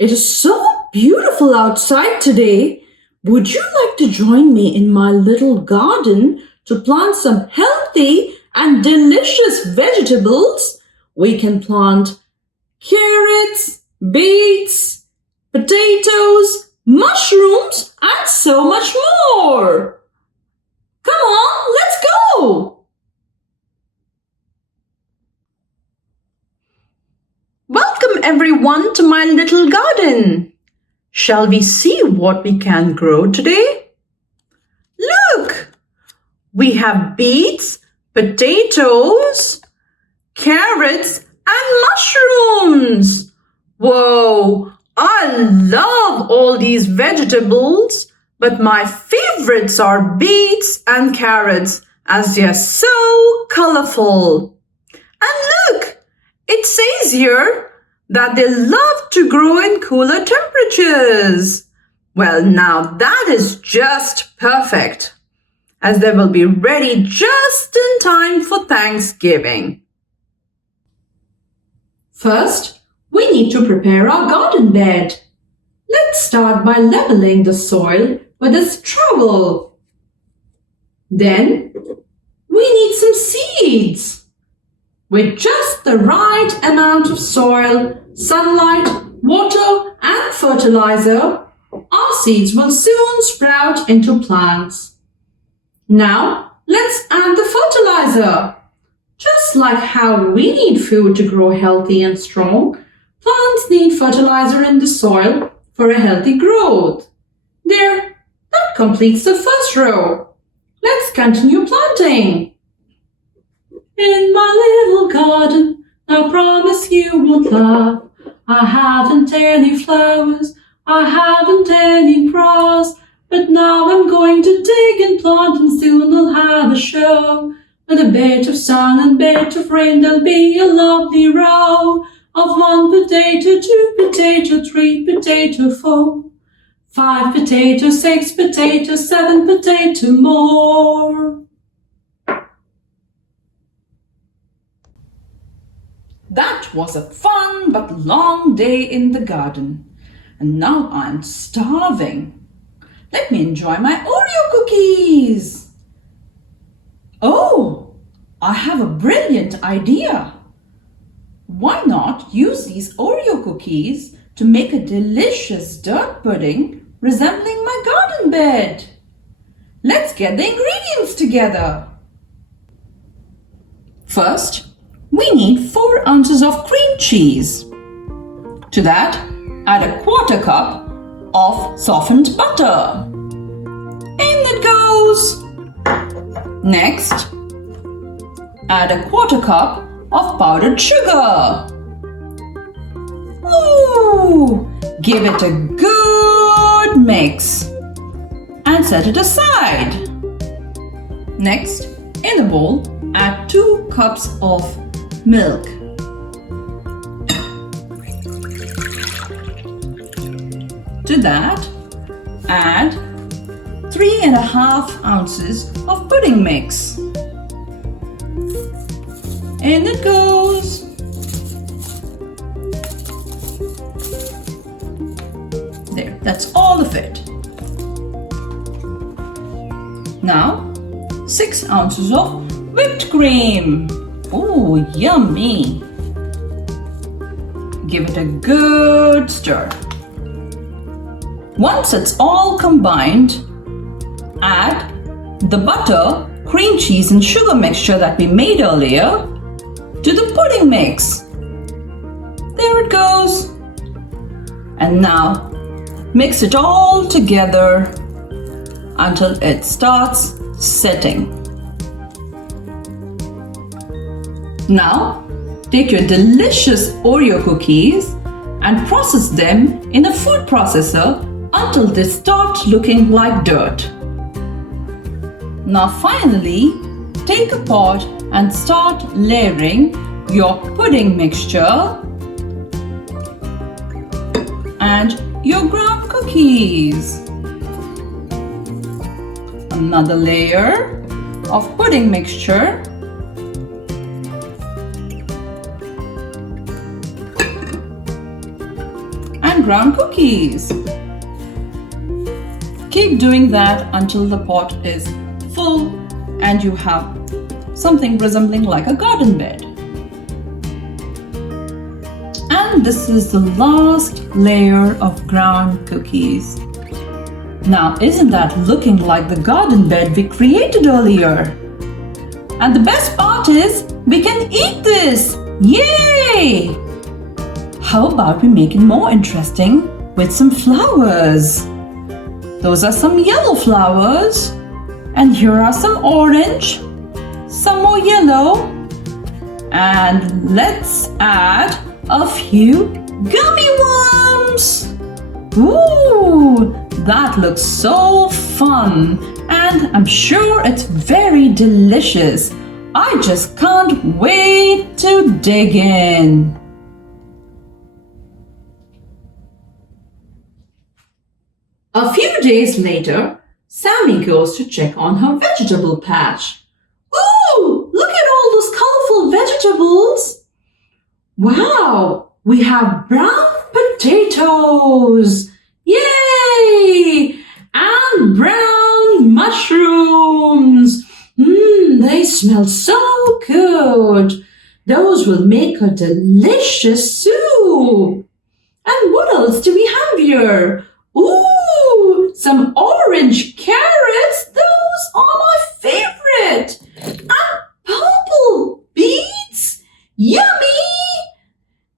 It is so beautiful outside today. Would you like to join me in my little garden to plant some healthy and delicious vegetables? We can plant carrots, beets, potatoes, mushrooms, and so much more. Come on, let's go! Welcome everyone to my little garden. Shall we see what we can grow today? Look! We have beets, potatoes, carrots, and mushrooms. Whoa! I love all these vegetables, but my favorites are beets and carrots as they are so colorful. And look! It says here that they love to grow in cooler temperatures. Well, now that is just perfect, as they will be ready just in time for Thanksgiving. First, we need to prepare our garden bed. Let's start by leveling the soil with this trowel. Then, we need some seeds. With just the right amount of soil, sunlight, water, and fertilizer, our seeds will soon sprout into plants. Now, let's add the fertilizer. Just like how we need food to grow healthy and strong, plants need fertilizer in the soil for a healthy growth. There, that completes the first row. Let's continue planting. In my little garden, I promise you won't laugh. I haven't any flowers, I haven't any grass, but now I'm going to dig and plant and soon I'll have a show. With a bit of sun and bit of rain, there'll be a lovely row of 1 potato, 2 potato, 3 potato, 4, 5 potato, 6 potato, 7 potato more. That was a fun but long day in the garden. And now I'm starving. Let me enjoy my Oreo cookies. Oh, I have a brilliant idea. Why not use these Oreo cookies to make a delicious dirt pudding resembling my garden bed? Let's get the ingredients together. First, we need 4 ounces of cream cheese. To that, add a 1/4 cup of softened butter. In it goes. Next, add a 1/4 cup of powdered sugar. Ooh, give it a good mix and set it aside. Next, in a bowl, add 2 cups of milk. To that, add 3½ ounces of pudding mix. In it goes. There, that's all of it. Now, 6 ounces of whipped cream. Oh, yummy! Give it a good stir. Once it's all combined, add the butter, cream cheese and sugar mixture that we made earlier to the pudding mix. There it goes. And now mix it all together until it starts setting. Now, take your delicious Oreo cookies and process them in a food processor until they start looking like dirt. Now finally, take a pot and start layering your pudding mixture and your ground cookies. Another layer of pudding mixture. and ground cookies. Keep doing that until the pot is full and you have something resembling like a garden bed. And this is the last layer of ground cookies. Now, isn't that looking like the garden bed we created earlier? And the best part is, we can eat this! Yay! How about we make it more interesting with some flowers? Those are some yellow flowers. And here are some orange, some more yellow. And let's add a few gummy worms. Ooh, that looks so fun. And I'm sure it's very delicious. I just can't wait to dig in. A few days later, Sammy goes to check on her vegetable patch. Ooh, look at all those colorful vegetables. Wow, we have brown potatoes. Yay! And brown mushrooms. They smell so good. Those will make a delicious soup. And what else do we have here? Ooh, some orange carrots. Those are my favorite. And purple beets. Yummy!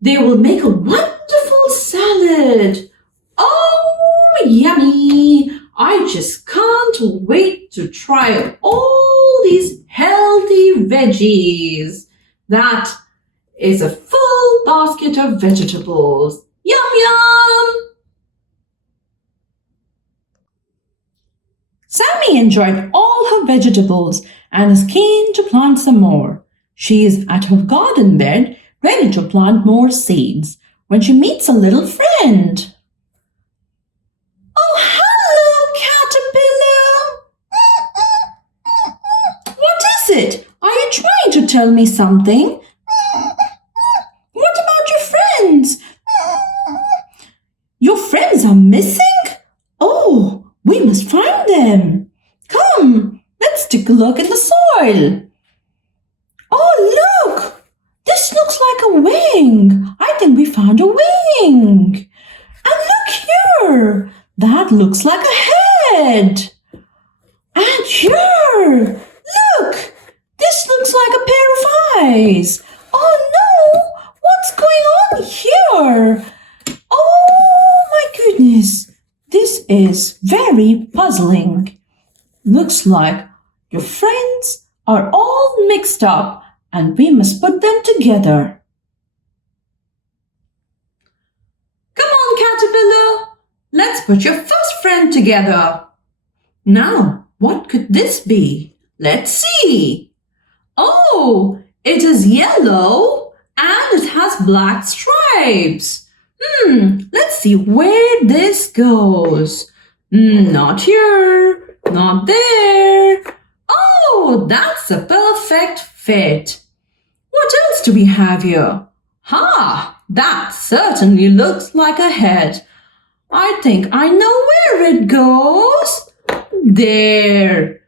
They will make a wonderful salad. Oh, yummy! I just can't wait to try all these healthy veggies. That is a full basket of vegetables. Yum, yum! Sammy enjoyed all her vegetables and is keen to plant some more. She is at her garden bed, ready to plant more seeds, when she meets a little friend. Oh, hello, caterpillar! What is it? Are you trying to tell me something? What about your friends? Your friends are missing? Oh, we must find them. Come, let's take a look at the soil. Oh, look! This looks like a wing. I think we found a wing. And look here. That looks like a head. And here. Look. This looks like a pair of eyes. Oh no. What's going on here? Oh my goodness. This is very puzzling. Looks like your friends are all mixed up and we must put them together. Come on, caterpillar. Let's put your first friend together. Now, what could this be? Let's see. Oh, it is yellow and it has black stripes. Let's see where this goes. Not here, not there. Oh, that's a perfect fit. What else do we have here? That certainly looks like a head. I think I know where it goes. There.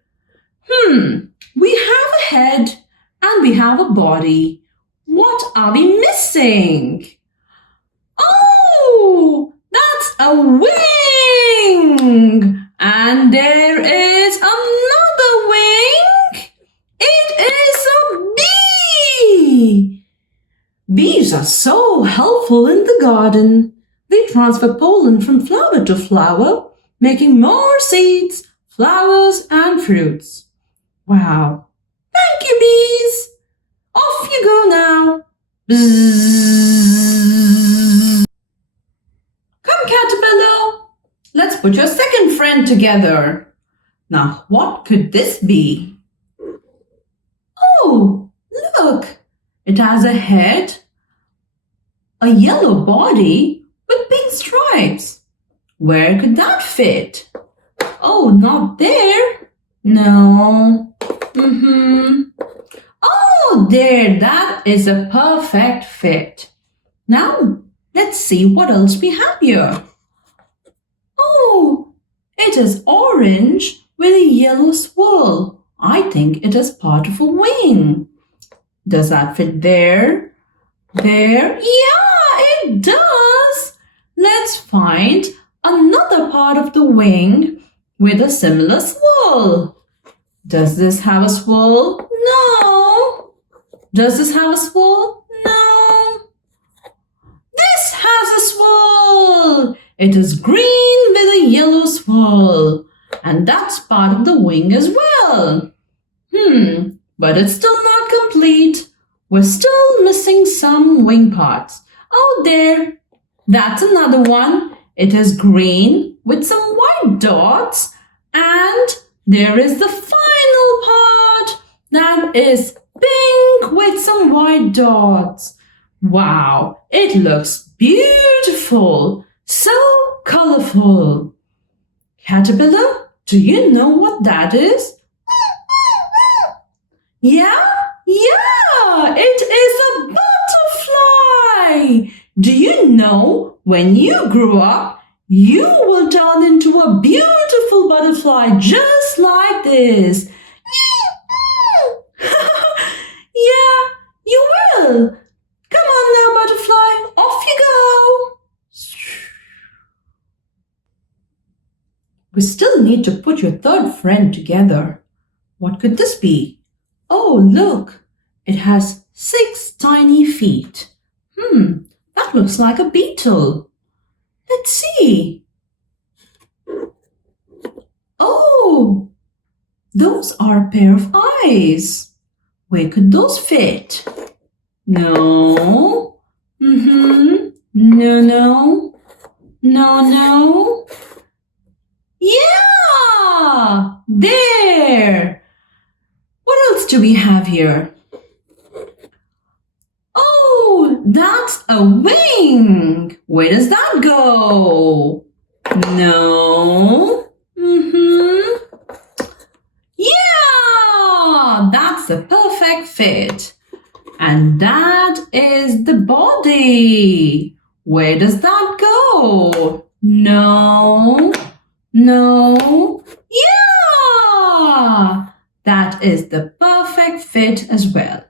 We have a head and we have a body. What are we missing? Oh, that's a wing. And there is another wing. It is a bee. Bees are so helpful in the garden. They transfer pollen from flower to flower, making more seeds, flowers, and fruits. Wow. Thank you, bees. Off you go now. Bzzz. Come, caterpillar. Let's put your second friend together. Now, what could this be? Oh, look. It has a head, a yellow body with pink stripes. Where could that fit? Oh, not there. No. Oh, there. That is a perfect fit. Now, Let's see what else we have here. Oh, it is orange with a yellow swirl. I think it is part of a wing. Does that fit there? There? Yeah, it does. Let's find another part of the wing with a similar swirl. Does this have a swirl? No. Does this have a swirl? No. This has a swirl. It is green with a yellow swirl. And that's part of the wing as well. But it's still not complete. We're still missing some wing parts. Oh, there. That's another one. It is green with some white dots. And there is the final part that is pink with some white dots. Wow, it looks beautiful. So colorful. Caterpillar, do you know what that is? Yeah, it is a butterfly. Do you know when you grow up, you will turn into a beautiful butterfly just like this. Yeah, you will. Come on now, butterfly, off you go. We still need to put your third friend together. What could this be? Oh, look, it has 6 tiny feet. That looks like a beetle. Let's see. Oh, those are a pair of eyes. Where could those fit? No. No. Yeah, there. What else do we have here? Oh, that's a wing. Where does that go? No. Yeah, that's the perfect fit. And that is the body. Where does that go? No. Yeah, that is the perfect fit as well.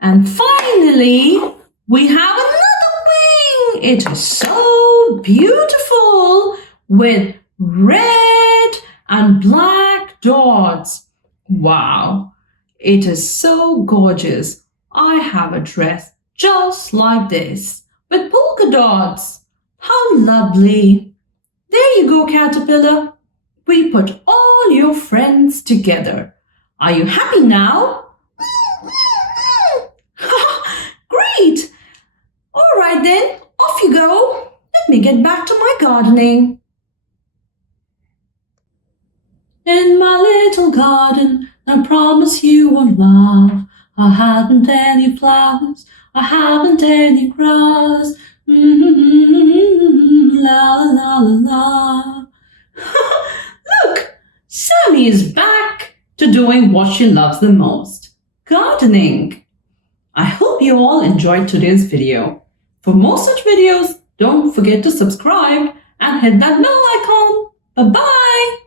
And finally, we have another wing. It is so beautiful with red and black dots. Wow, it is so gorgeous. I have a dress just like this with polka dots. How lovely. There you go, Caterpillar. We put all your friends together. Are you happy now? Great! All right then, off you go. Let me get back to my gardening. In my little garden, I promise you won't laugh. I haven't any flowers, I haven't any grass. La la la la. Look, Sammy is back to doing what she loves the most, gardening. I hope you all enjoyed today's video. For more such videos, don't forget to subscribe and hit that bell icon. Bye-bye.